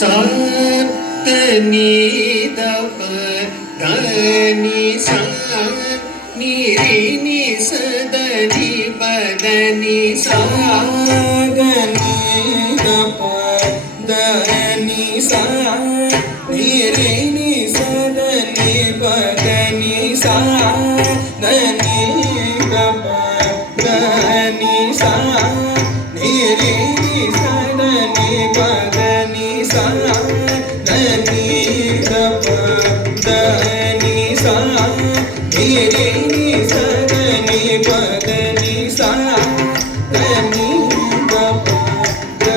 सा नी द प ध नि सा नि रे नि स द नि प द नि सा द नि द प द नि सा नि रे नि स द नि प द नि सा द नि द प द नि सा नि रे नि स द नि प द नि सा द नि द प द नि सा नि रे नि स द नि प द नि सा द नि द प द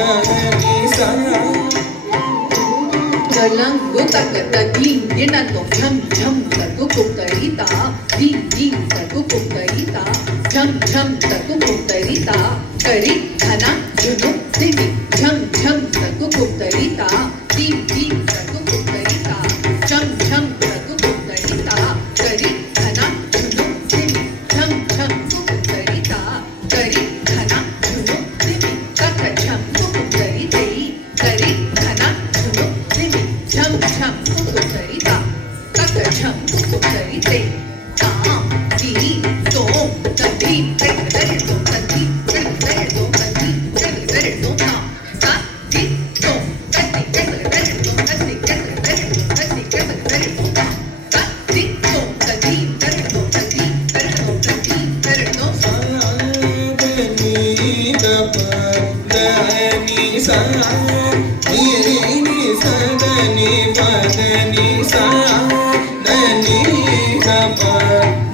नि सा Dalang gukagata din ginatong jam jam tagkukutarita din din tagkukutarita jam jam tagkukutarita kari khana junuk dini jam jam tagkukutarita din din tagkukutarita jam jam tagkukutarita kari khana junuk dini jam jam tagkukutarita kari khana junuk dini kaka jam tagkukutarita kari khana junuk dini jam jam tagkukutarita kaka jam tagkukutarita ta di to tadi tadi to tadi tadi to tadi tadi to ta ta di to tadi tadi to tadi tadi to tadi tadi to ta ta di to tadi tadi to tadi tadi to tadi tadi to sa the नि the प the नि सा नि रे नि स the नि प द नि सा द नि द प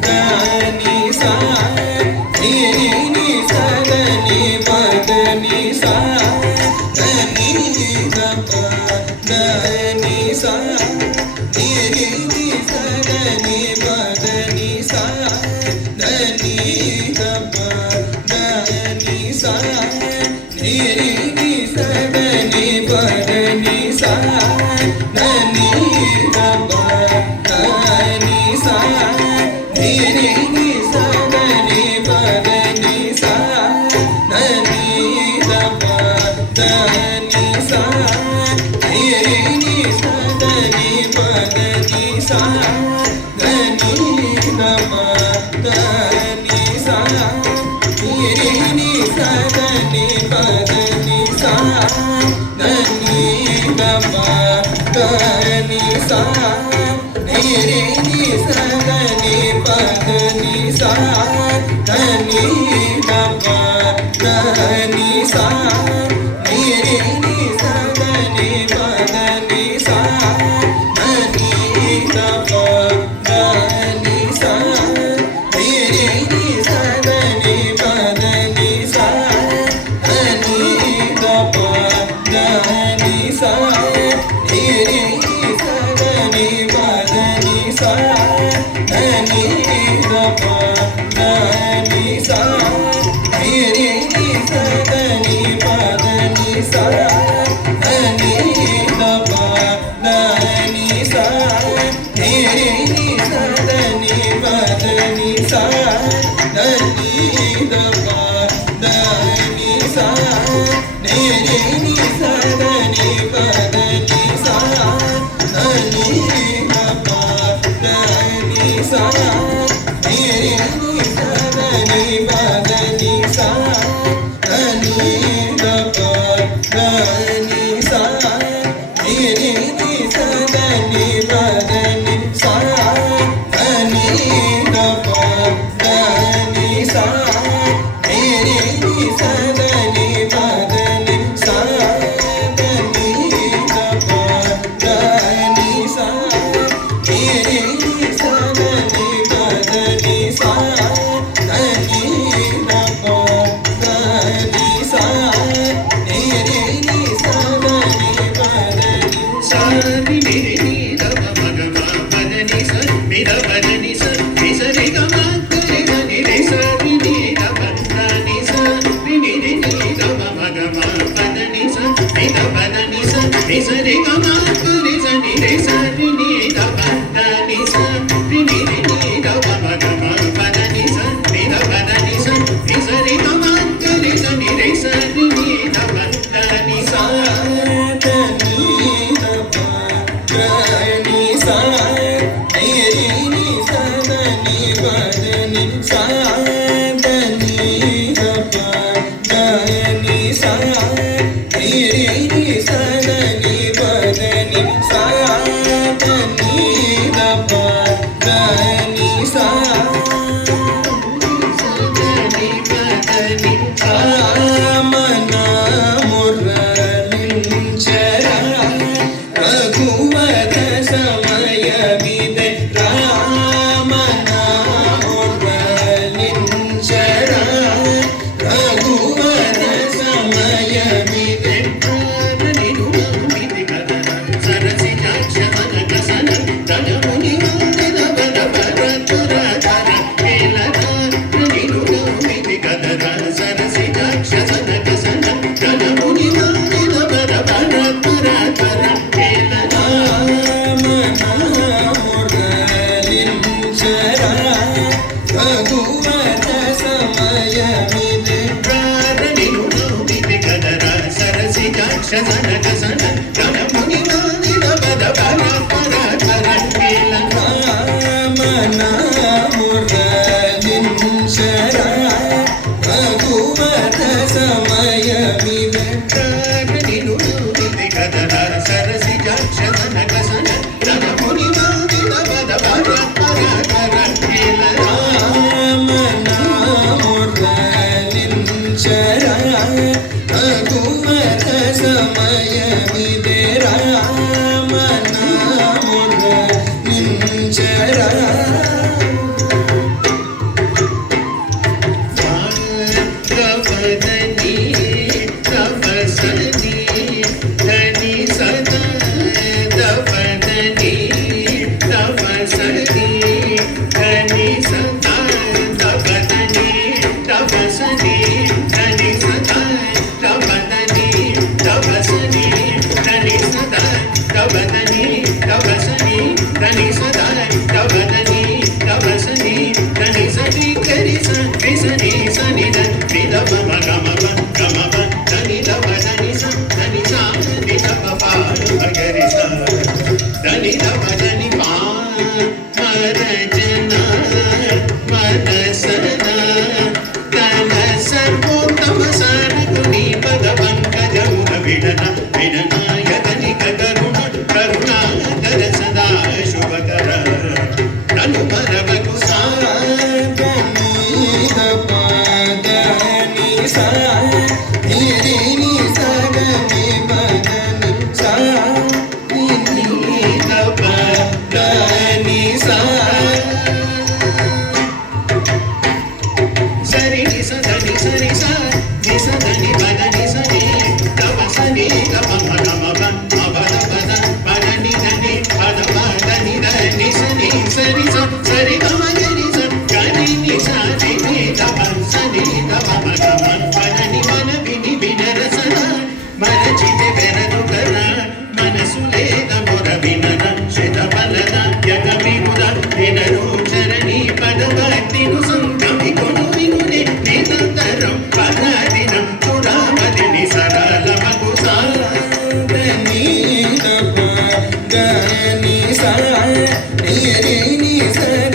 द नि सा नि रे नि स द नि प द नि सा द नि द प द नि सा नि रे नि स द नि प द नि सा द नि द प द नि सा नि रे नि स द नि प द नि सा द नि द प द नि सा नि रे नि स द नि प द नि सा द नि द प द नि सा नि रे नि स द नि प द नि सा द नि द प द नि सा नि रे नि स द नि प द नि सा द नि द प द नि सा नि रे नि स द नि प द नि सा द नि द प द नि सा नि रे नि स द नि प द नि सा द नि द प द नि सा नि रे नि स द नि प द नि सा द नि द प द नि सा नि रे नि स द नि प द नि सा द नि द प द नि सा नि रे नि स द नि प ದ ನಿ ಸ ದ ನಿ ದ ಪ ದ Ni sa